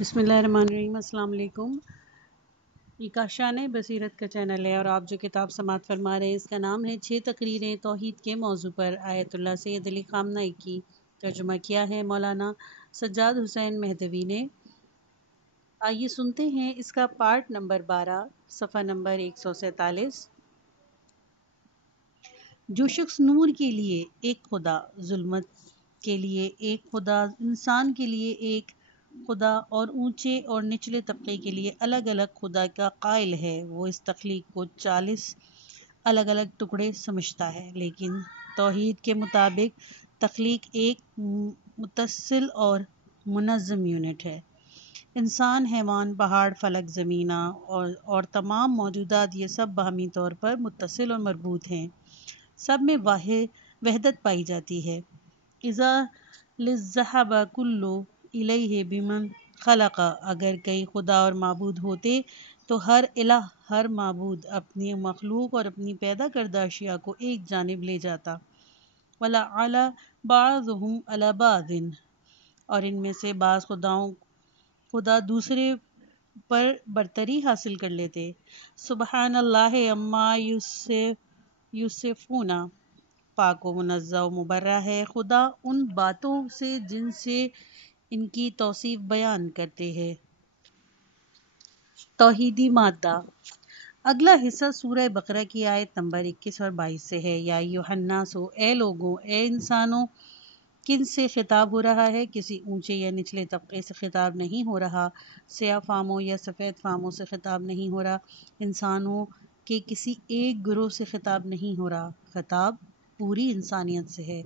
بسم اللہ الرحمن الرحیم۔ السلام علیکم۔ یہ کاشان بصیرت کا چینل ہے اور آپ جو کتاب سماعت فرما رہے ہیں اس کا نام ہے 6 تقریریں توحید کے موضوع پر۔ آیت اللہ سید علی خامنہ کی ترجمہ کیا ہے مولانا سجاد حسین مہدوی نے۔ آئیے سنتے ہیں اس کا پارٹ نمبر 12 صفحہ نمبر 147۔ جو شخص نور کے لیے ایک خدا، ظلمت کے لیے ایک خدا، انسان کے لیے ایک خدا اور اونچے اور نچلے طبقے کے لیے الگ الگ خدا کا قائل ہے، وہ اس تخلیق کو 40 الگ الگ ٹکڑے سمجھتا ہے، لیکن توحید کے مطابق تخلیق ایک متصل اور منظم یونٹ ہے۔ انسان، حیوان، پہاڑ، فلک، زمینہ اور تمام موجودات، یہ سب باہمی طور پر متصل اور مربوط ہیں، سب میں وحدت پائی جاتی ہے۔ اذا للذہب کل الیہ بمن خلق، اگر کئی خدا اور معبود ہوتے تو ہر الہ، ہر معبود اپنی مخلوق اور اپنی پیدا کردہ اشیاء کو ایک جانب لے جاتا۔ وَلَعَلَ بَعْضُهُمْ عَلَى بَعْضٍ، اور ان میں سے بعض خدا دوسرے پر برتری حاصل کر لیتے۔ سبحان اللہ عما یصفون، پاک و منزہ و مبرہ ہے خدا ان باتوں سے جن سے ان کی توصیف بیان کرتے ہیں۔ توحیدی مادہ۔ اگلا حصہ سورہ بقرہ کی آیت نمبر 21 اور 22 سے ہے۔ یا ایھا الناس، اے لوگوں، اے انسانوں۔ کن سے خطاب ہو رہا ہے؟ کسی اونچے یا نچلے طبقے سے خطاب نہیں ہو رہا، سیاہ فاموں یا سفید فاموں سے خطاب نہیں ہو رہا، انسانوں کے کسی ایک گروہ سے خطاب نہیں ہو رہا، خطاب پوری انسانیت سے ہے۔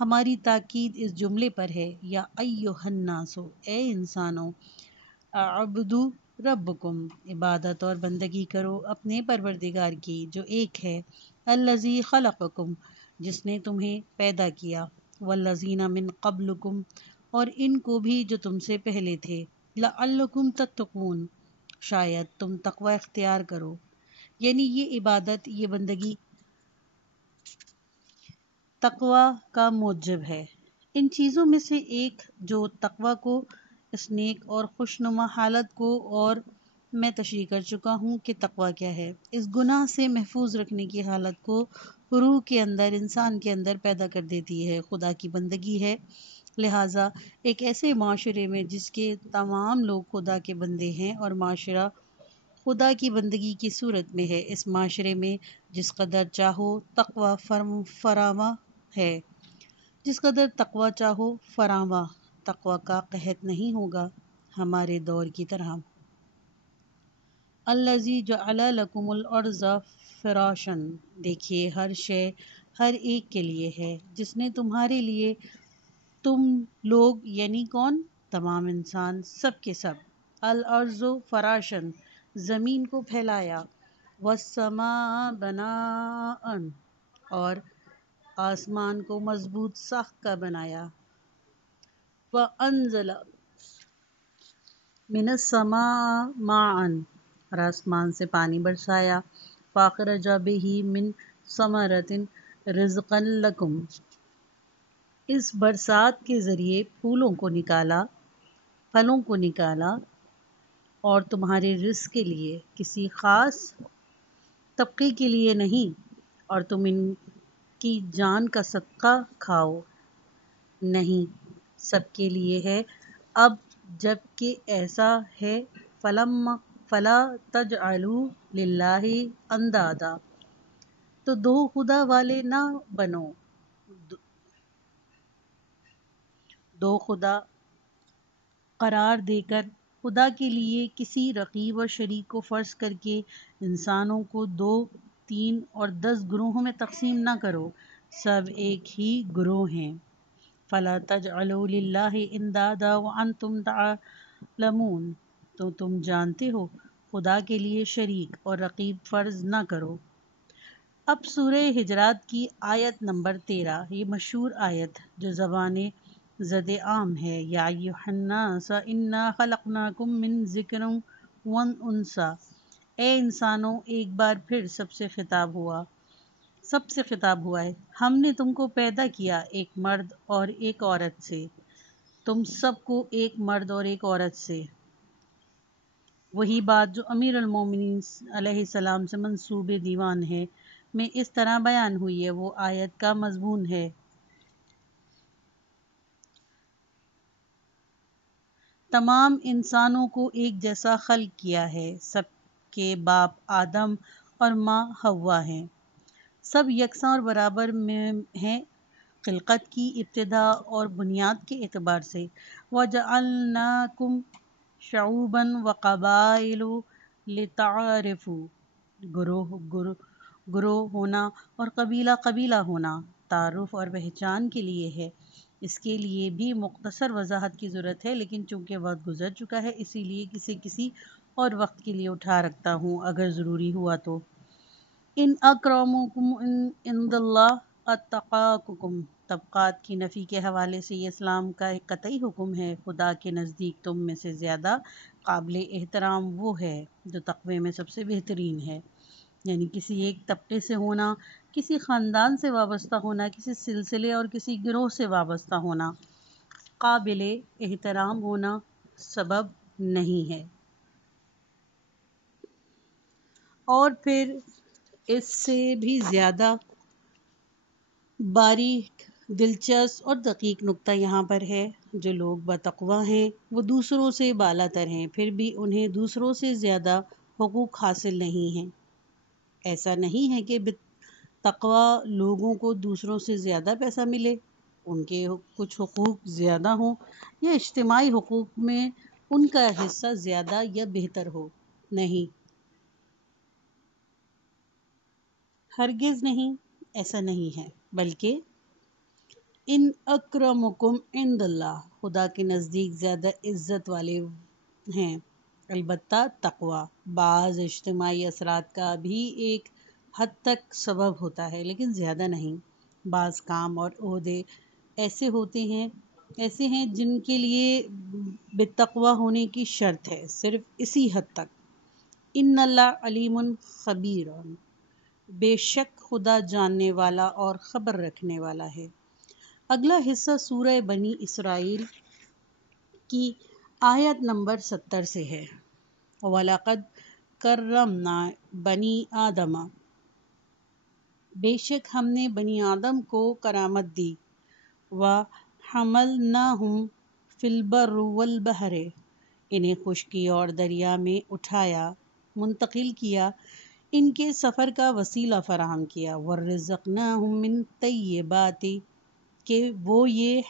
ہماری تاکید اس جملے پر ہے، یا ایھا الناس، اے انسانوں، اعبدوا ربکم، عبادت اور بندگی کرو اپنے پروردگار کی جو ایک ہے، الذی خلقکم، جس نے تمہیں پیدا کیا، والذین من قبلکم، اور ان کو بھی جو تم سے پہلے تھے، لعلکم تتقون، شاید تم تقوی اختیار کرو۔ یعنی یہ عبادت، یہ بندگی تقوی کا موجب ہے۔ ان چیزوں میں سے ایک جو تقوی کو، اس نیک اور خوشنما حالت کو، اور میں تشریح کر چکا ہوں کہ تقوی کیا ہے، اس گناہ سے محفوظ رکھنے کی حالت کو روح کے اندر، انسان کے اندر پیدا کر دیتی ہے، خدا کی بندگی ہے۔ لہٰذا ایک ایسے معاشرے میں جس کے تمام لوگ خدا کے بندے ہیں اور معاشرہ خدا کی بندگی کی صورت میں ہے، اس معاشرے میں جس قدر چاہو تقوی فراواں ہے، جس قدر تقوی چاہو فراواں، تقوی کا قحط نہیں ہوگا ہمارے دور کی طرح۔ الذی جعل لکم الارض فراشا، دیکھیے ہر شے ہر ایک کے لیے ہے، جس نے تمہارے لیے، تم لوگ یعنی کون؟ تمام انسان، سب کے سب، الارض فراشا، زمین کو پھیلایا، والسماء بناء، اور آسمان کو مضبوط ساخت کا بنایا، وانزل من السماء ماء، اور آسمان سے پانی برسایا، فاخرج به من ثمرۃ رزقا لکم، اس برسات کے ذریعے پھولوں کو نکالا، پھلوں کو نکالا، اور تمہارے رزق کے لیے، کسی خاص طبقے کے لیے نہیں، اور تم ان کی جان کا صدقہ کھاؤ، نہیں، سب کے لیے ہے۔ اب جب کہ ایسا ہے، فلا تجعلوا للہ اندادا، تو دو خدا والے نہ بنو، دو خدا قرار دے کر خدا کے لیے کسی رقیب اور شریک کو فرض کر کے انسانوں کو 2، 3 اور 10 گروہوں میں تقسیم نہ کرو، سب ایک ہی گروہ ہیں۔ فلا تجعلوا للہ اندادا وانتم تعلمون، تو تم جانتے ہو، خدا کے لیے شریک اور رقیب فرض نہ کرو۔ اب سورہ حجرات کی آیت نمبر 13، یہ مشہور آیت جو زبان زد عام ہے۔ یا ایھا الناس انا خلقناکم من ذکر وانثی، اے انسانوں، ایک بار پھر سب سے خطاب ہوا ہے، ہم نے تم کو پیدا کیا ایک مرد اور ایک عورت سے، تم سب کو ایک مرد اور ایک عورت سے، وہی بات جو امیر المومنین علیہ السلام سے منسوب دیوان ہے میں اس طرح بیان ہوئی ہے، وہ آیت کا مضمون ہے۔ تمام انسانوں کو ایک جیسا خلق کیا ہے، سب کے باپ آدم اور ماں حوا ہیں، سب یکساں اور برابر میں ہیں خلقت کی ابتدا اور بنیاد کے اعتبار سے۔ وَجَعَلْنَاكُمْ شُعُوبًا وَقَبَائِلَ لِتَعَارَفُوا، گروہ ہونا اور قبیلہ قبیلہ ہونا تعارف اور پہچان کے لیے ہے۔ اس کے لیے بھی مختصر وضاحت کی ضرورت ہے، لیکن چونکہ وقت گزر چکا ہے اسی لیے کسی اور وقت کے لیے اٹھا رکھتا ہوں اگر ضروری ہوا تو۔ ان اکرمکم عند اللہ اتقاکم، طبقات کی نفی کے حوالے سے یہ اسلام کا ایک قطعی حکم ہے۔ خدا کے نزدیک تم میں سے زیادہ قابل احترام وہ ہے جو تقوی میں سب سے بہترین ہے، یعنی کسی ایک طبقے سے ہونا، کسی خاندان سے وابستہ ہونا، کسی سلسلے اور کسی گروہ سے وابستہ ہونا قابل احترام ہونا سبب نہیں ہے۔ اور پھر اس سے بھی زیادہ باریک، دلچسپ اور دقیق نکتہ یہاں پر ہے، جو لوگ بتقوی ہیں وہ دوسروں سے بالا تر ہیں، پھر بھی انہیں دوسروں سے زیادہ حقوق حاصل نہیں ہیں۔ ایسا نہیں ہے کہ تقوی لوگوں کو دوسروں سے زیادہ پیسہ ملے، ان کے کچھ حقوق زیادہ ہوں، یا اجتماعی حقوق میں ان کا حصہ زیادہ یا بہتر ہو، نہیں، ہرگز نہیں، ایسا نہیں ہے، بلکہ ان اکرمکم عند اللہ، خدا کے نزدیک زیادہ عزت والے ہیں۔ البتہ تقوی بعض اجتماعی اثرات کا بھی ایک حد تک سبب ہوتا ہے، لیکن زیادہ نہیں۔ بعض کام اور عہدے ایسے ہیں جن کے لیے بالتقوی ہونے کی شرط ہے، صرف اسی حد تک۔ ان اللہ علیم خبیر، بے شک خدا جاننے والا اور خبر رکھنے والا ہے۔ اگلا حصہ سورہ بنی اسرائیل کی آیت نمبر 70 سے ہے۔ وَلَقَدْ كَرَّمْنَا بَنِي آدَمَ، بے شک ہم نے بنی آدم کو کرامت دی۔ وَحَمَلْنَاهُمْ فِي الْبَرِّ وَالْبَحْرِ، انہیں خشکی اور دریا میں اٹھایا، منتقل کیا، ان کے سفر کا وسیلہ فراہم کیا۔ وَرَزَقْنَاهُمْ مِنَ الطَّيِّبَاتِ، کہ وہ یہ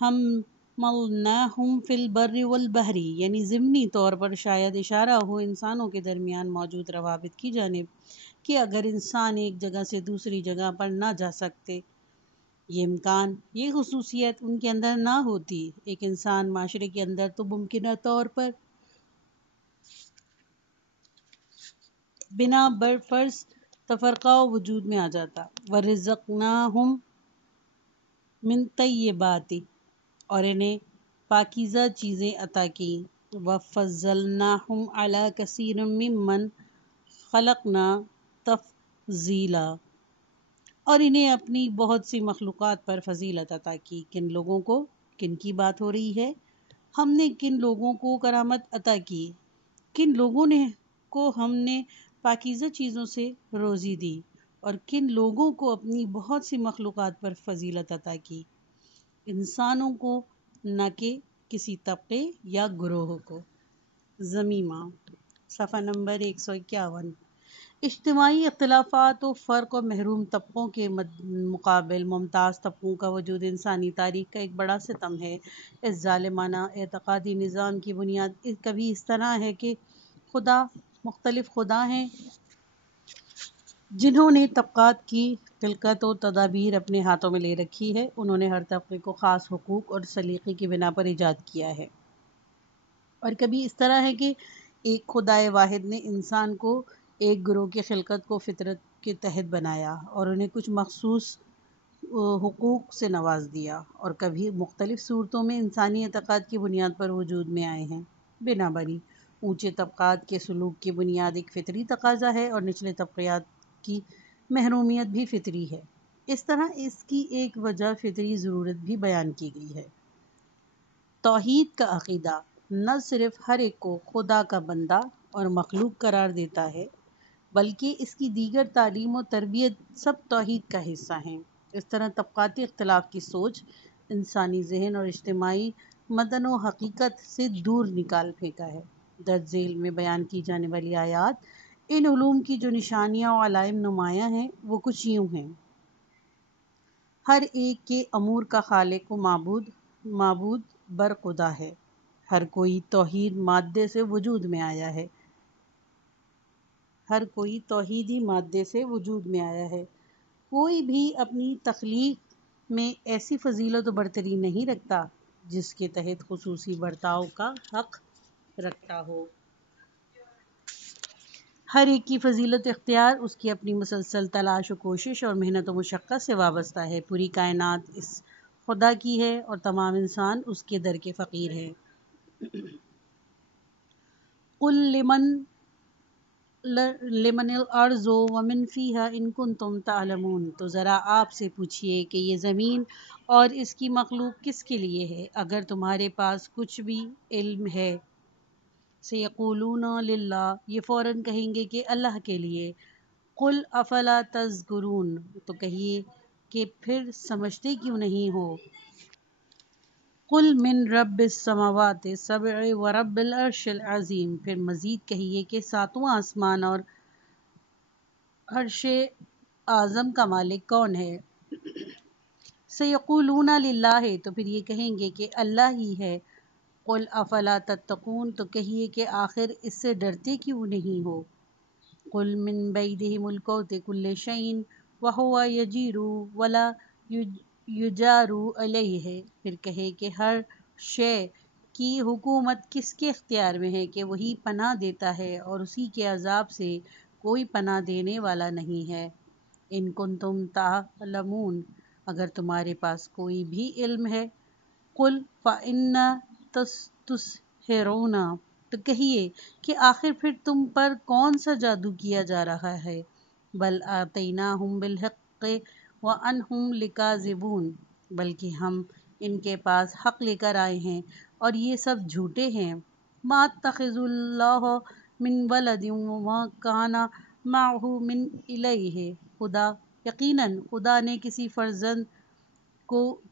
حَمَلْنَاهُمْ فِي الْبَرِّ وَالْبَحْرِ، یعنی ضمنی طور پر شاید اشارہ ہو انسانوں کے درمیان موجود روابط کی جانب، کہ اگر انسان ایک جگہ سے دوسری جگہ پر نہ جا سکتے، یہ امکان، یہ خصوصیت ان کے اندر نہ ہوتی، ایک انسان معاشرے کے اندر تو ممکنہ طور پر بنا برفرض تفرقہ وجود میں آ جاتا۔ وَرَزَقْنَاهُمْ مِنَ الطَّيِّبَاتِ، اور انہیں پاکیزہ چیزیں عطا کی۔ وَفَضَّلْنَاهُمْ عَلَى كَثِيرٍ مِّمَّنْ خَلَقْنَا تَفْضِيلًا، اور انہیں اپنی بہت سی مخلوقات پر فضیلت عطا کی۔ کن لوگوں کو، کن کی بات ہو رہی ہے؟ ہم نے کن لوگوں کو کرامت عطا کی، کن لوگوں کو ہم نے پاکیزہ چیزوں سے روزی دی، اور کن لوگوں کو اپنی بہت سی مخلوقات پر فضیلت عطا کی، انسانوں کو نہ کہ کسی طبقے یا گروہ کو۔ ضمیمہ، صفحہ نمبر 151۔ اجتماعی اختلافات و فرق و محروم طبقوں کے مقابل ممتاز طبقوں کا وجود انسانی تاریخ کا ایک بڑا ستم ہے۔ اس ظالمانہ اعتقادی نظام کی بنیاد کبھی اس طرح ہے کہ مختلف خدا ہیں جنہوں نے طبقات کی خلقت و تدابیر اپنے ہاتھوں میں لے رکھی ہے، انہوں نے ہر طبقے کو خاص حقوق اور سلیقے کی بنا پر ایجاد کیا ہے۔ اور کبھی اس طرح ہے کہ ایک خدائے واحد نے انسان کو ایک گروہ کی خلقت کو فطرت کے تحت بنایا اور انہیں کچھ مخصوص حقوق سے نواز دیا، اور کبھی مختلف صورتوں میں انسانی اعتقاد کی بنیاد پر وجود میں آئے ہیں۔ بنابراین اونچے طبقات کے سلوک کی بنیاد ایک فطری تقاضا ہے، اور نچلے طبقات کی محرومیت بھی فطری ہے۔ اس طرح اس کی ایک وجہ فطری ضرورت بھی بیان کی گئی ہے۔ توحید کا عقیدہ نہ صرف ہر ایک کو خدا کا بندہ اور مخلوق قرار دیتا ہے بلکہ اس کی دیگر تعلیم و تربیت سب توحید کا حصہ ہیں۔ اس طرح طبقاتی اختلاف کی سوچ انسانی ذہن اور اجتماعی متن و حقیقت سے دور نکال پھینکا ہے۔ درج ذیل میں بیان کی جانے والی آیات ان علوم کی جو نشانیاں و علائم نمایاں ہیں وہ کچھ یوں ہیں۔ ہر ایک کے امور کا خالق و معبود بر خدا ہے۔ ہر کوئی توحید مادے سے وجود میں آیا ہے۔ ہر کوئی توحیدی مادے سے وجود میں آیا ہے۔ کوئی بھی اپنی تخلیق میں ایسی فضیلت و برتری نہیں رکھتا جس کے تحت خصوصی برتاؤ کا حق رکھتا ہو۔ ہر ایک کی فضیلت و اختیار اس کی اپنی مسلسل تلاش و کوشش اور محنت و مشقت سے وابستہ ہے۔ پوری کائنات اس خدا کی ہے اور تمام انسان اس کے در کے فقیر ہیں۔ قل لمن الارض ومن فیہا ان کنتم تعلمون، تو ذرا آپ سے پوچھئے کہ یہ زمین اور اس کی مخلوق کس کے لیے ہے اگر تمہارے پاس کچھ بھی علم ہے۔ سیقولون للہ، یہ فوراً کہیں گے کہ اللہ کے لیے۔ قل افلا تذکرون، تو کہیے کہ پھر سمجھتے کیوں نہیں ہو۔ قل من رب السماوات السبع ورب العرش العظیم، پھر مزید کہیے کہ ساتواں آسمان اور عرش اعظم کا مالک کون ہے۔ سیقولون للہ، تو پھر یہ کہیں گے کہ اللہ ہی ہے۔ قل افلا تتقون، تو کہیے کہ آخر اس سے ڈرتے کیوں نہیں ہو۔ قل من بیدہ ملکوت کل شیء وہو یجیر ولا یجار علیہ، پھر کہے کہ ہر شے کی حکومت کس کے اختیار میں ہے کہ وہی پناہ دیتا ہے اور اسی کے عذاب سے کوئی پناہ دینے والا نہیں ہے۔ ان کنتم تعلمون، اگر تمہارے پاس کوئی بھی علم ہے۔ قل فإن تسحرون، تو کہیے کہ آخر پھر تم پر کون سا جادو کیا جا رہا ہے۔ بل آتیناہم بالحق وانہم لکاذبون، بلکہ ہم ان کے پاس حق لے کر آئے ہیں اور یہ سب جھوٹے ہیں۔ ما اتخذ اللہ من ولد وما کان معہ من الہ، یقیناً خدا نے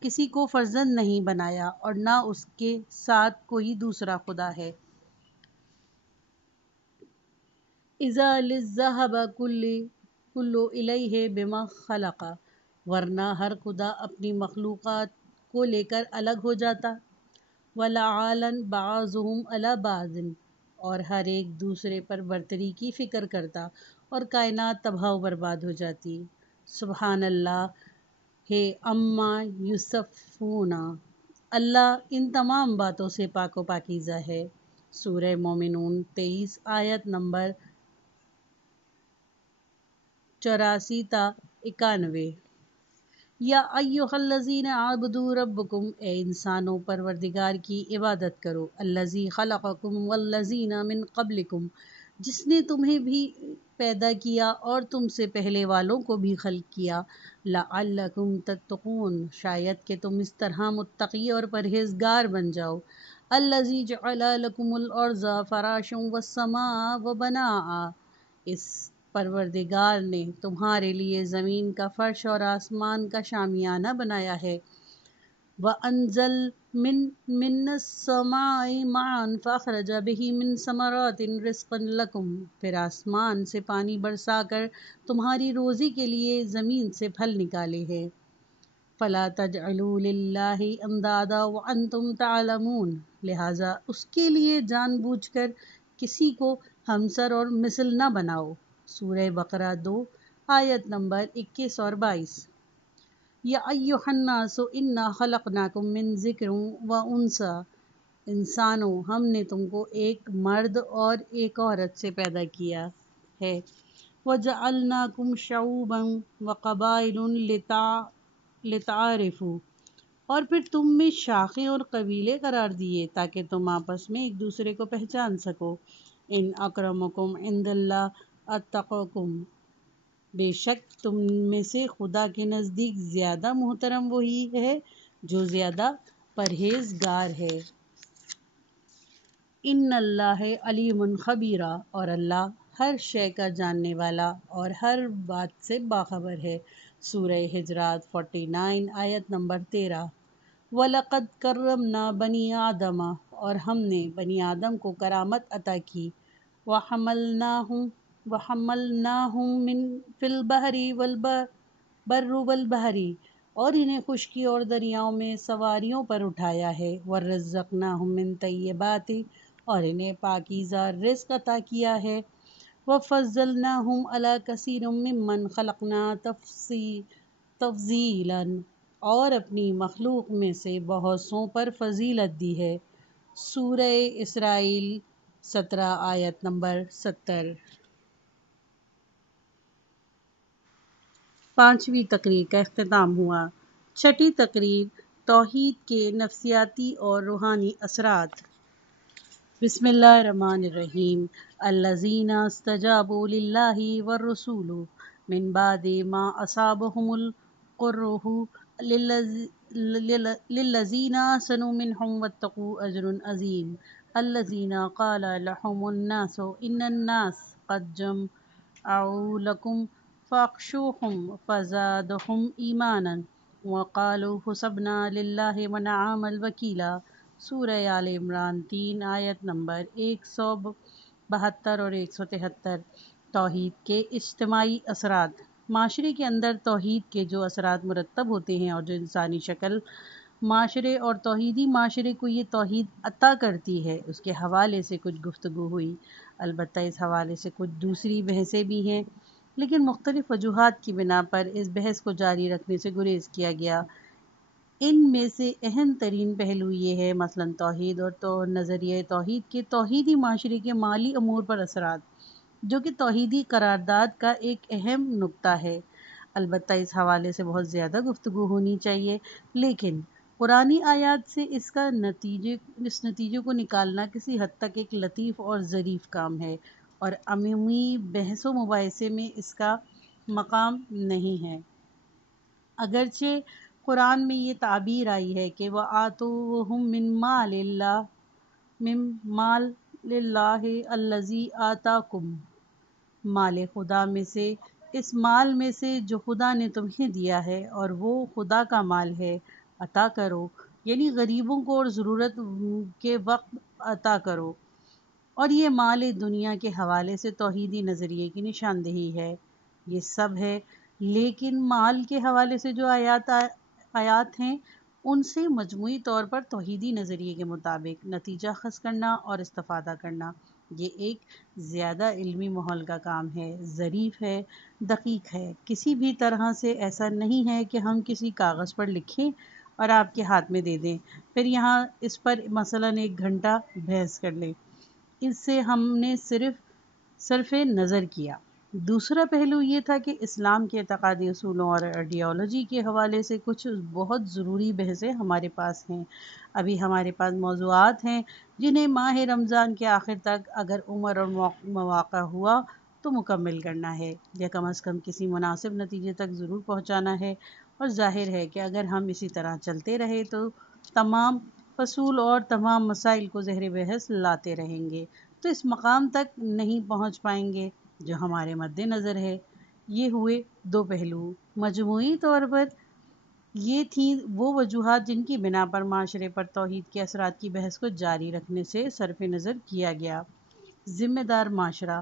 کسی کو فرزند نہیں بنایا اور نہ اس کے ساتھ کوئی دوسرا خدا ہے۔ اذا لذہب کل الہ بما خلق، ورنہ ہر خدا اپنی مخلوقات کو لے کر الگ ہو جاتا۔ وَلَعَالًا بَعْضُهُمْ عَلَى بَعْضٍ، اور ہر ایک دوسرے پر برتری کی فکر کرتا اور کائنات تباہ و برباد ہو جاتی۔ سبحان اللہ ہے عما یصفون، اللہ ان تمام باتوں سے پاک و پاکیزہ ہے۔ سورہ مومنون 23 آیت نمبر 84 تا 91۔ یا ایھا الذین اعبدوا ربکم، اے انسانوں پروردگار کی عبادت کرو۔ الذی خلقکم والذین من قبلکم، جس نے تمہیں بھی پیدا کیا اور تم سے پہلے والوں کو بھی خلق کیا۔ لعلکم تتقون، شاید کہ تم اس طرح متقی اور پرہیزگار بن جاؤ۔ الذی جعل لکم الارض فراشا والسماء بناء، اس پروردگار نے تمہارے لیے زمین کا فرش اور آسمان کا شامیانہ بنایا ہے۔ وَأَنزَلَ مِنَ السَّمَاءِ مَاءً فَأَخْرَجَ بِهِ مِن ثَمَرَاتٍ رِزْقًا لَكُمْ، پھر آسمان سے پانی برسا کر تمہاری روزی کے لیے زمین سے پھل نکالے ہیں۔ فَلَا تَجْعَلُوا لِلَّهِ أَنْدَادًا وَأَنْتُمْ تَعْلَمُونَ، لہٰذا اس کے لیے جان بوجھ کر کسی کو ہمسر اور مثل نہ بناؤ۔ سورہ بقرہ 2 آیت نمبر 21 اور 22۔ یا ایھا الناس انا خلقناکم من ذکر و انثی، انسانوں ہم نے تم کو ایک مرد اور ایک عورت سے پیدا کیا ہے۔ وجعلناکم شعوبا وقبائل لتعارفوا، اور پھر تم میں شاخیں اور قبیلے قرار دیے تاکہ تم آپس میں ایک دوسرے کو پہچان سکو۔ ان اکرمکم عند اللہ اتقاکم، بے شک تم میں سے خدا کے نزدیک زیادہ محترم وہی ہے جو زیادہ پرہیزگار ہے۔ ان اللہ علیم خبیرہ، اور اللہ ہر شے کا جاننے والا اور ہر بات سے باخبر ہے۔ سورہ حجرات 49 آیت نمبر 13۔ وَلَقَدْ كَرَّمْنَا بَنِي آدَمَ، اور ہم نے بنی آدم کو کرامت عطا کی۔ وَحَمَلْنَاهُمْ فِي الْبَحْرِ وَالْبَرِّ وَالْبَحْرِ، اور انہیں خشکی اور دریاؤں میں سواریوں پر اٹھایا ہے۔ وَرَزَّقْنَاهُمْ مِنْ الطَّيِّبَاتِ، اور انہیں پاکیزہ رزق عطا کیا ہے۔ وَفَضَّلْنَاهُمْ عَلَى كَثِيرٍ مِّمَّنْ خَلَقْنَا تَفْضِيلًا، اور اپنی مخلوق میں سے بہت سوں پر فضیلت دی ہے۔ سورہ اسرائیل 17 آیت نمبر 70۔ پانچویں تقریر کا اختتام ہوا۔ چھٹی تقریر توحید کے نفسیاتی اور روحانی اثرات۔ بسم اللہ الرحمن الرحیم۔ الذین استجابوا للہ والرسول من بعد ما اصابهم القرح للذین احسنوا منہم واتقوا اجر عظیم۔ الذین قال لهم الناس ان الناس قد جمعوا لكم فاخشوهم فزادهم ایمانا وقالوا حسبنا للہ ونعم الوکیل۔ سورہ آل عمران 3 آیت نمبر 172 اور 173۔ توحید کے اجتماعی اثرات۔ معاشرے کے اندر توحید کے جو اثرات مرتب ہوتے ہیں اور جو انسانی شکل معاشرے اور توحیدی معاشرے کو یہ توحید عطا کرتی ہے، اس کے حوالے سے کچھ گفتگو ہوئی۔ البتہ اس حوالے سے کچھ دوسری بحثیں بھی ہیں، لیکن مختلف وجوہات کی بنا پر اس بحث کو جاری رکھنے سے گریز کیا گیا۔ ان میں سے اہم ترین پہلو یہ ہے مثلاً توحید اور نظریہ توحید کے توحیدی معاشرے کے مالی امور پر اثرات، جو کہ توحیدی قرارداد کا ایک اہم نکتہ ہے۔ البتہ اس حوالے سے بہت زیادہ گفتگو ہونی چاہیے، لیکن قرآنی آیات سے اس نتیجے کو نکالنا کسی حد تک ایک لطیف اور ظریف کام ہے، اور عمومی بحث و مباحثے میں اس کا مقام نہیں ہے۔ اگرچہ قرآن میں یہ تعبیر آئی ہے کہ وَآتُوهُم مِّن مَّالِ اللَّهِ الَّذِي آتَاكُم، مال خدا میں سے، اس مال میں سے جو خدا نے تمہیں دیا ہے، اور وہ خدا کا مال ہے، عطا کرو، یعنی غریبوں کو اور ضرورت کے وقت عطا کرو۔ اور یہ مال دنیا کے حوالے سے توحیدی نظریے کی نشاندہی ہے۔ یہ سب ہے، لیکن مال کے حوالے سے جو آیات ہیں، ان سے مجموعی طور پر توحیدی نظریے کے مطابق نتیجہ اخذ کرنا اور استفادہ کرنا، یہ ایک زیادہ علمی ماحول کا کام ہے، ظریف ہے، دقیق ہے۔ کسی بھی طرح سے ایسا نہیں ہے کہ ہم کسی کاغذ پر لکھیں اور آپ کے ہاتھ میں دے دیں، پھر یہاں اس پر مثلاً 1 گھنٹہ بحث کر لیں۔ اس سے ہم نے صرف نظر کیا۔ دوسرا پہلو یہ تھا کہ اسلام کے اعتقادی اصولوں اور آئیڈیالوجی کے حوالے سے کچھ بہت ضروری بحثیں ہمارے پاس ہیں۔ ابھی ہمارے پاس موضوعات ہیں جنہیں ماہ رمضان کے آخر تک اگر عمر اور مواقع ہوا تو مکمل کرنا ہے، یا کم از کم کسی مناسب نتیجے تک ضرور پہنچانا ہے، اور ظاہر ہے کہ اگر ہم اسی طرح چلتے رہے تو تمام فصول اور تمام مسائل کو زہر بحث لاتے رہیں گے، تو اس مقام تک نہیں پہنچ پائیں گے جو ہمارے مد نظر ہے۔ یہ ہوئے 2 پہلو۔ مجموعی طور پر یہ تھیں وہ وجوہات جن کی بنا پر معاشرے پر توحید کے اثرات کی بحث کو جاری رکھنے سے صرف نظر کیا گیا۔ ذمہ دار معاشرہ۔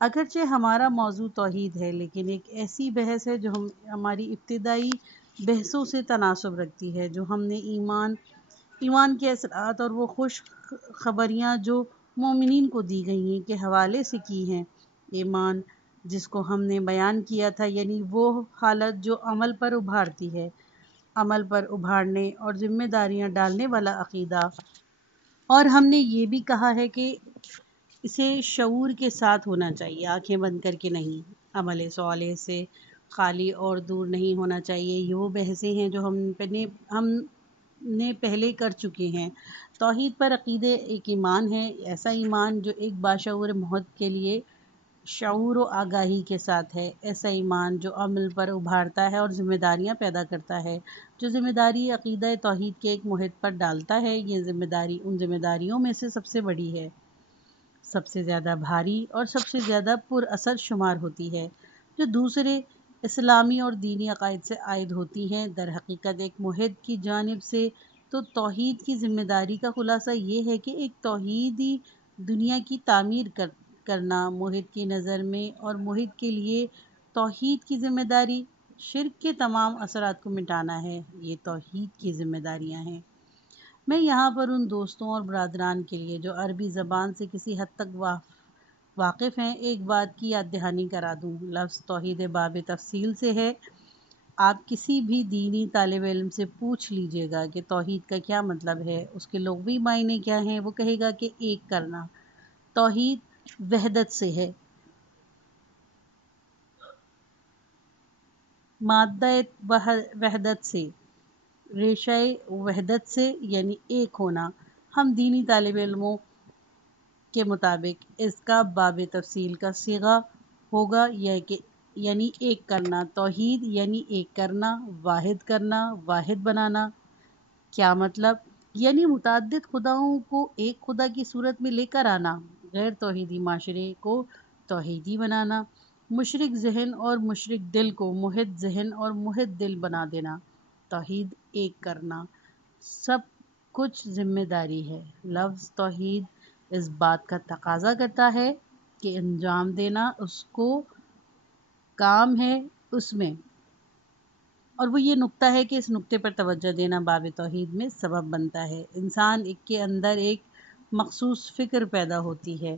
اگرچہ ہمارا موضوع توحید ہے، لیکن ایک ایسی بحث ہے جو ہماری ابتدائی بحثوں سے تناسب رکھتی ہے، جو ہم نے ایمان کے اثرات اور وہ خوش خبریاں جو مومنین کو دی گئی ہیں کے حوالے سے کی ہیں۔ ایمان جس کو ہم نے بیان کیا تھا، یعنی وہ حالت جو عمل پر ابھارتی ہے، عمل پر ابھارنے اور ذمہ داریاں ڈالنے والا عقیدہ، اور ہم نے یہ بھی کہا ہے کہ اسے شعور کے ساتھ ہونا چاہیے، آنکھیں بند کر کے نہیں، عمل صالح سے خالی اور دور نہیں ہونا چاہیے۔ یہ وہ بحثیں ہیں جو ہم نے پہلے کر چکے ہیں۔ توحید پر عقیدے ایک ایمان ہے، ایسا ایمان جو ایک باشعور محد کے لیے شعور و آگاہی کے ساتھ ہے، ایسا ایمان جو عمل پر ابھارتا ہے اور ذمہ داریاں پیدا کرتا ہے۔ جو ذمہ داری عقیدہ توحید کے ایک محیط پر ڈالتا ہے، یہ ذمہ داری ان ذمہ داریوں میں سے سب سے بڑی ہے۔ سب سے زیادہ بھاری اور سب سے زیادہ پر اثر شمار ہوتی ہے، جو دوسرے اسلامی اور دینی عقائد سے عائد ہوتی ہیں۔ در حقیقت ایک موحد کی جانب سے تو توحید کی ذمہ داری کا خلاصہ یہ ہے کہ ایک توحیدی دنیا کی تعمیر کرنا موحد کی نظر میں، اور موحد کے لیے توحید کی ذمہ داری شرک کے تمام اثرات کو مٹانا ہے۔ یہ توحید کی ذمہ داریاں ہیں۔ میں یہاں پر ان دوستوں اور برادران کے لیے جو عربی زبان سے کسی حد تک واقف ہیں ایک بات کی یاد دہانی کرا دوں۔ لفظ توحید باب تفصیل سے ہے۔ آپ کسی بھی دینی طالب علم سے پوچھ لیجئے گا کہ توحید کا کیا مطلب ہے، اس کے لغوی معنی کیا ہیں، وہ کہے گا کہ ایک کرنا۔ توحید وحدت سے ہے، مادہ وحدت سے، ریشہ وحدت سے، یعنی ایک ہونا۔ ہم دینی طالب علموں کے مطابق اس کا باب تفصیل کا صیغہ ہوگا یعنی ایک کرنا۔ توحید یعنی ایک کرنا، واحد بنانا۔ کیا مطلب؟ یعنی متعدد خداؤں کو ایک خدا کی صورت میں لے کر آنا، غیر توحیدی معاشرے کو توحیدی بنانا، مشرک ذہن اور مشرک دل کو موحد ذہن اور موحد دل بنا دینا۔ توحید ایک کرنا، سب کچھ ذمہ داری ہے۔ لفظ توحید اس بات کا تقاضا کرتا ہے کہ انجام دینا اس کو کام ہے اس میں، اور وہ یہ نقطہ ہے کہ اس نقطے پر توجہ دینا باب توحید میں سبب بنتا ہے۔ انسان کے اندر ایک مخصوص فکر پیدا ہوتی ہے۔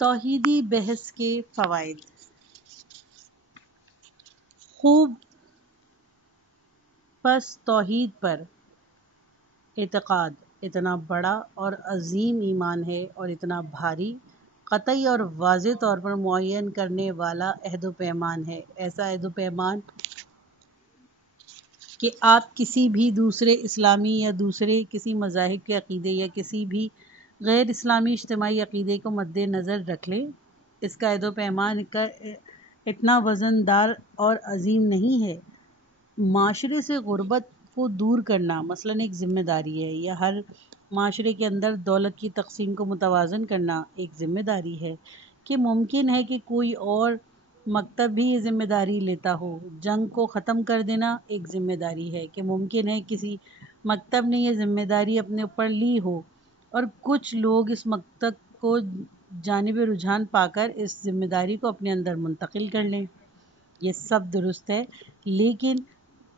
توحیدی بحث کے فوائد۔ خوب، پس توحید پر اعتقاد اتنا بڑا اور عظیم ایمان ہے، اور اتنا بھاری، قطعی اور واضح طور پر معین کرنے والا عہد و پیمان ہے۔ ایسا عہد و پیمان کہ آپ کسی بھی دوسرے اسلامی یا دوسرے کسی مذاہب کے عقیدے یا کسی بھی غیر اسلامی اجتماعی عقیدے کو مد نظر رکھ لیں، اس کا عہد و پیمان کا اتنا وزن دار اور عظیم نہیں ہے۔ معاشرے سے غربت کو دور کرنا مثلاً ایک ذمہ داری ہے، یا ہر معاشرے کے اندر دولت کی تقسیم کو متوازن کرنا ایک ذمہ داری ہے۔ کہ ممکن ہے کہ کوئی اور مکتب بھی یہ ذمہ داری لیتا ہو۔ جنگ کو ختم کر دینا ایک ذمہ داری ہے، کہ ممکن ہے کسی مکتب نے یہ ذمہ داری اپنے اوپر لی ہو، اور کچھ لوگ اس مکتب کو جانب رجحان پا کر اس ذمہ داری کو اپنے اندر منتقل کر لیں۔ یہ سب درست ہے، لیکن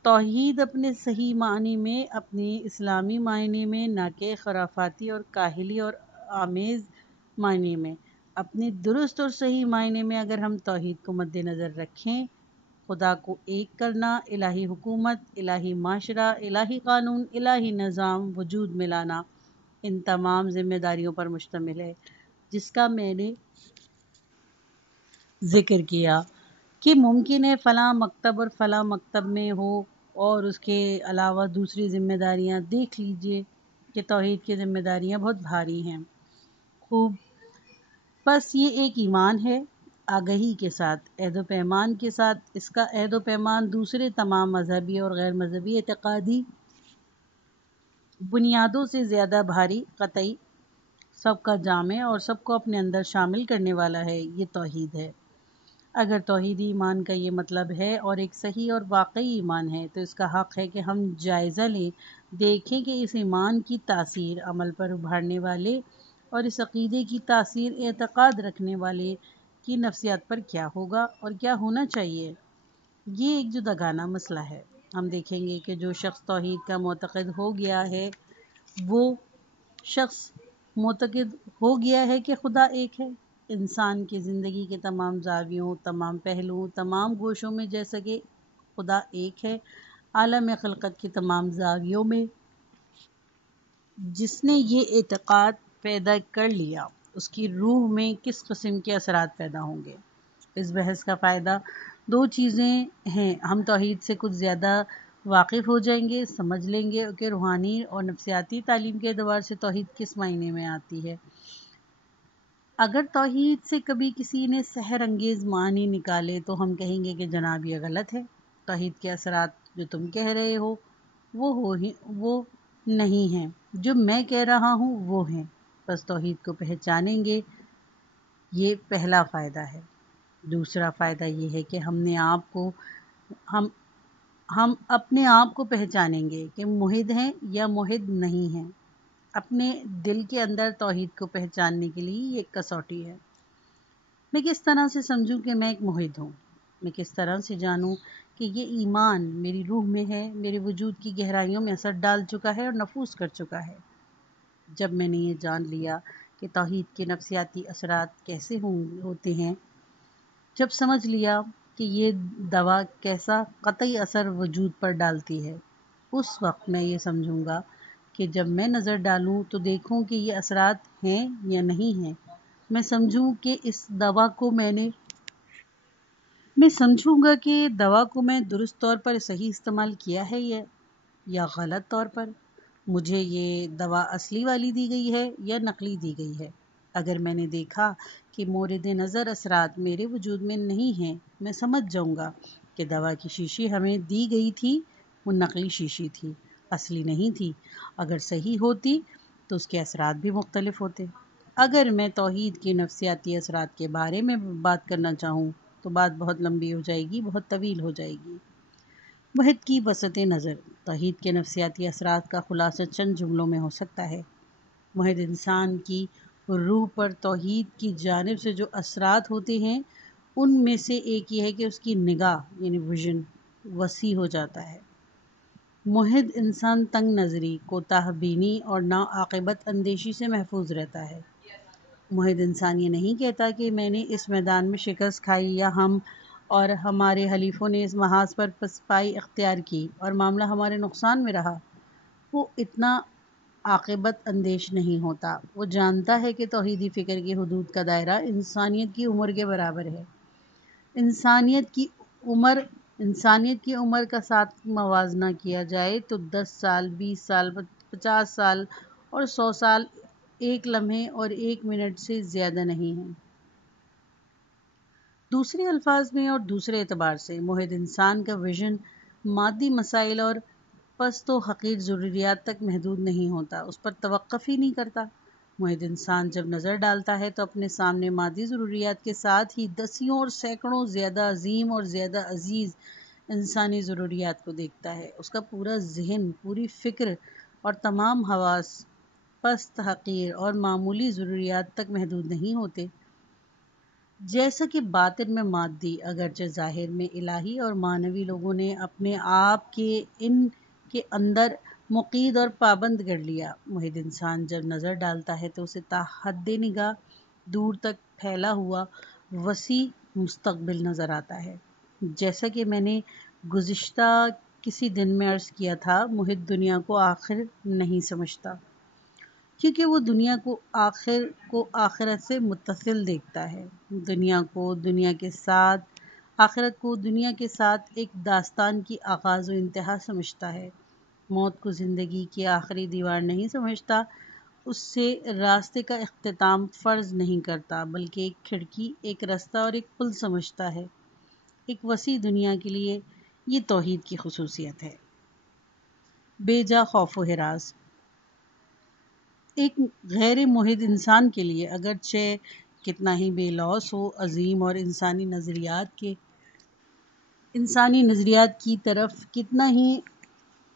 توحید اپنے صحیح معنی میں، اپنے اسلامی معنی میں، نہ کہ خرافاتی اور کاہلی اور آمیز معنی میں، اپنے درست اور صحیح معنی میں اگر ہم توحید کو مد نظر رکھیں، خدا کو ایک کرنا، الہی حکومت، الہی معاشرہ، الہی قانون، الہی نظام وجود میں لانا، ان تمام ذمہ داریوں پر مشتمل ہے، جس کا میں نے ذکر کیا کہ ممکن ہے فلاں مکتب اور فلاں مکتب میں ہو، اور اس کے علاوہ دوسری ذمہ داریاں دیکھ لیجئے کہ توحید کی ذمہ داریاں بہت بھاری ہیں۔ خوب، بس یہ ایک ایمان ہے، آگہی کے ساتھ، عہد و پیمان کے ساتھ۔ اس کا عہد و پیمان دوسرے تمام مذہبی اور غیر مذہبی اعتقادی بنیادوں سے زیادہ بھاری، قطعی، سب کا جامع اور سب کو اپنے اندر شامل کرنے والا ہے۔ یہ توحید ہے۔ اگر توحیدی ایمان کا یہ مطلب ہے اور ایک صحیح اور واقعی ایمان ہے، تو اس کا حق ہے کہ ہم جائزہ لیں، دیکھیں کہ اس ایمان کی تاثیر عمل پر ابھارنے والے اور اس عقیدے کی تاثیر اعتقاد رکھنے والے کی نفسیات پر کیا ہوگا اور کیا ہونا چاہیے۔ یہ ایک جداگانہ مسئلہ ہے۔ ہم دیکھیں گے کہ جو شخص توحید کا معتقد ہو گیا ہے، وہ شخص معتقد ہو گیا ہے کہ خدا ایک ہے۔ انسان کی زندگی کے تمام زاویوں، تمام پہلوؤں، تمام گوشوں میں جیسا کہ خدا ایک ہے، عالم خلقت کے تمام زاویوں میں جس نے یہ اعتقاد پیدا کر لیا، اس کی روح میں کس قسم کے اثرات پیدا ہوں گے۔ اس بحث کا فائدہ دو چیزیں ہیں۔ ہم توحید سے کچھ زیادہ واقف ہو جائیں گے، سمجھ لیں گے کہ روحانی اور نفسیاتی تعلیم کے اعتبار سے توحید کس معنی میں آتی ہے۔ اگر توحید سے کبھی کسی نے سحر انگیز معنی نکالے تو ہم کہیں گے کہ جناب یہ غلط ہے۔ توحید کے اثرات جو تم کہہ رہے ہو وہ نہیں ہیں، جو میں کہہ رہا ہوں وہ ہیں۔ بس توحید کو پہچانیں گے، یہ پہلا فائدہ ہے۔ دوسرا فائدہ یہ ہے کہ ہم اپنے آپ کو پہچانیں گے کہ موحد ہیں یا موحد نہیں ہیں۔ اپنے دل کے اندر توحید کو پہچاننے کے لیے یہ ایک کسوٹی ہے۔ میں کس طرح سے سمجھوں کہ میں ایک موحد ہوں؟ میں کس طرح سے جانوں کہ یہ ایمان میری روح میں ہے، میرے وجود کی گہرائیوں میں اثر ڈال چکا ہے اور نفوذ کر چکا ہے؟ جب میں نے یہ جان لیا کہ توحید کے نفسیاتی اثرات کیسے ہوتے ہیں، جب سمجھ لیا کہ یہ دوا کیسا قطعی اثر وجود پر ڈالتی ہے، اس وقت میں یہ سمجھوں گا کہ جب میں نظر ڈالوں تو دیکھوں کہ یہ اثرات ہیں یا نہیں ہیں۔ میں سمجھوں گا کہ دوا کو میں درست طور پر صحیح استعمال کیا ہے یا غلط طور پر۔ مجھے یہ دوا اصلی والی دی گئی ہے یا نقلی دی گئی ہے۔ اگر میں نے دیکھا کہ مورد نظر اثرات میرے وجود میں نہیں ہیں، میں سمجھ جاؤں گا کہ دوا کی شیشی ہمیں دی گئی تھی وہ نقلی شیشی تھی، اصلی نہیں تھی۔ اگر صحیح ہوتی تو اس کے اثرات بھی مختلف ہوتے۔ اگر میں توحید کے نفسیاتی اثرات کے بارے میں بات کرنا چاہوں تو بات بہت لمبی ہو جائے گی، بہت طویل ہو جائے گی۔ موحد کی وسعت نظر توحید کے نفسیاتی اثرات کا خلاصہ چند جملوں میں ہو سکتا ہے۔ موحد انسان کی روح پر توحید کی جانب سے جو اثرات ہوتے ہیں، ان میں سے ایک یہ ہے کہ اس کی نگاہ یعنی ویژن وسیع ہو جاتا ہے۔ موحد انسان تنگ نظری، کوتاہ بینی اور ناعاقبت اندیشی سے محفوظ رہتا ہے۔ موحد انسان یہ نہیں کہتا کہ میں نے اس میدان میں شکست کھائی یا ہم اور ہمارے حلیفوں نے اس محاذ پر پسپائی اختیار کی اور معاملہ ہمارے نقصان میں رہا۔ وہ اتنا عاقبت اندیش نہیں ہوتا۔ وہ جانتا ہے کہ توحیدی فکر کی حدود کا دائرہ انسانیت کی عمر کے برابر ہے۔ انسانیت کی عمر کا ساتھ موازنہ کیا جائے تو 10 سال، 20 سال، 50 سال اور 100 سال ایک لمحے اور ایک منٹ سے زیادہ نہیں ہیں۔ دوسرے الفاظ میں اور دوسرے اعتبار سے موحد انسان کا ویژن مادی مسائل اور پست و حقیر ضروریات تک محدود نہیں ہوتا، اس پر توقف ہی نہیں کرتا۔ موحد انسان جب نظر ڈالتا ہے تو اپنے سامنے مادی ضروریات کے ساتھ ہی دسیوں اور سینکڑوں زیادہ عظیم اور زیادہ عزیز انسانی ضروریات کو دیکھتا ہے۔ اس کا پورا ذہن، پوری فکر اور تمام حواس پست، حقیر اور معمولی ضروریات تک محدود نہیں ہوتے۔ جیسا کہ باطن میں مادی اگرچہ ظاہر میں الہی اور معنوی لوگوں نے اپنے آپ کے ان کے اندر مقید اور پابند کر لیا، موحد انسان جب نظر ڈالتا ہے تو اسے تا حد نگاہ دور تک پھیلا ہوا وسیع مستقبل نظر آتا ہے۔ جیسا کہ میں نے گزشتہ کسی دن میں عرض کیا تھا، موحد دنیا کو آخر نہیں سمجھتا، کیونکہ وہ دنیا کو آخرت سے متصل دیکھتا ہے۔ آخرت کو دنیا کے ساتھ ایک داستان کی آغاز و انتہا سمجھتا ہے۔ موت کو زندگی کی آخری دیوار نہیں سمجھتا، اس سے راستے کا اختتام فرض نہیں کرتا، بلکہ ایک کھڑکی، ایک رستہ اور ایک پل سمجھتا ہے۔ ایک وسیع دنیا کے لیے یہ توحید کی خصوصیت ہے۔ بے جا خوف و ہراس ایک غیر موحد انسان کے لیے اگرچہ کتنا ہی بے لوث ہو، عظیم اور انسانی نظریات کی طرف کتنا ہی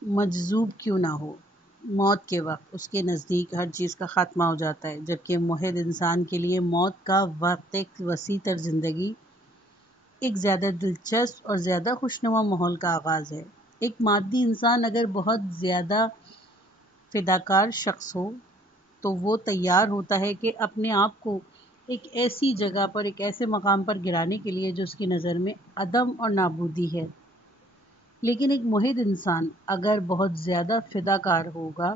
مجذوب کیوں نہ ہو، موت کے وقت اس کے نزدیک ہر چیز کا خاتمہ ہو جاتا ہے، جبکہ موحد انسان کے لیے موت کا وقت ایک وسیع تر زندگی، ایک زیادہ دلچسپ اور زیادہ خوشنما ماحول کا آغاز ہے۔ ایک مادی انسان اگر بہت زیادہ فداکار شخص ہو تو وہ تیار ہوتا ہے کہ اپنے آپ کو ایک ایسی جگہ پر، ایک ایسے مقام پر گرانے کے لیے جو اس کی نظر میں عدم اور نابودی ہے۔ لیکن ایک موحد انسان اگر بہت زیادہ فداکار ہوگا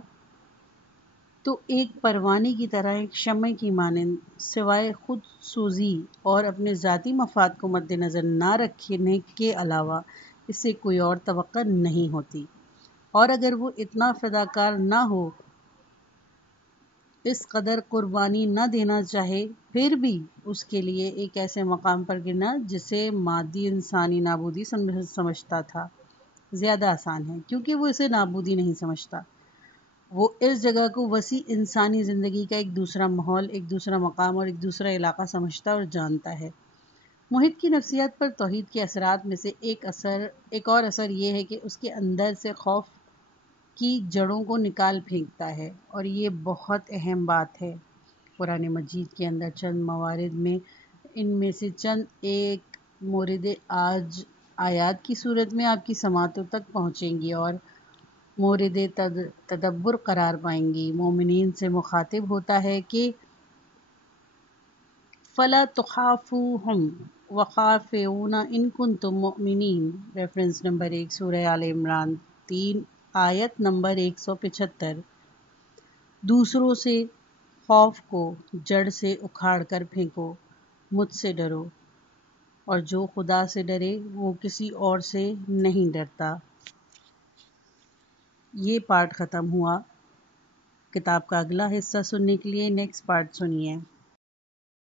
تو ایک پروانے کی طرح، ایک شمع کی مانند، سوائے خود سوزی اور اپنے ذاتی مفاد کو مد نظر نہ رکھنے کے علاوہ اس سے کوئی اور توقع نہیں ہوتی۔ اور اگر وہ اتنا فداکار نہ ہو، اس قدر قربانی نہ دینا چاہے، پھر بھی اس کے لیے ایک ایسے مقام پر گرنا جسے مادی انسانی نابودی سمجھتا تھا زیادہ آسان ہے، کیونکہ وہ اسے نابودی نہیں سمجھتا۔ وہ اس جگہ کو وسیع انسانی زندگی کا ایک دوسرا ماحول، ایک دوسرا مقام اور ایک دوسرا علاقہ سمجھتا اور جانتا ہے۔ محیط کی نفسیات پر توحید کے اثرات میں سے ایک اور اثر یہ ہے کہ اس کے اندر سے خوف کی جڑوں کو نکال پھینکتا ہے، اور یہ بہت اہم بات ہے۔ قرآن مجید کے اندر چند موارد میں ان میں سے چند ایک مورد آج آیات کی صورت میں آپ کی سماعتوں تک پہنچیں گی اور مورد تدبر قرار پائیں گی۔ مومنین سے مخاطب ہوتا ہے کہ فَلَا تُخَافُوهُمْ وَخَافُونِ إِن كُنتُم مُّؤْمِنِينَ، ریفرنس نمبر 1 سورہ آل عمران 3 آیت نمبر 175۔ دوسروں سے خوف کو جڑ سے اکھاڑ کر پھینکو، مجھ سے ڈرو، اور جو خدا سے ڈرے وہ کسی اور سے نہیں ڈرتا۔ یہ پارٹ ختم ہوا۔ کتاب کا اگلا حصہ سننے کے لیے نیکسٹ پارٹ سنیے۔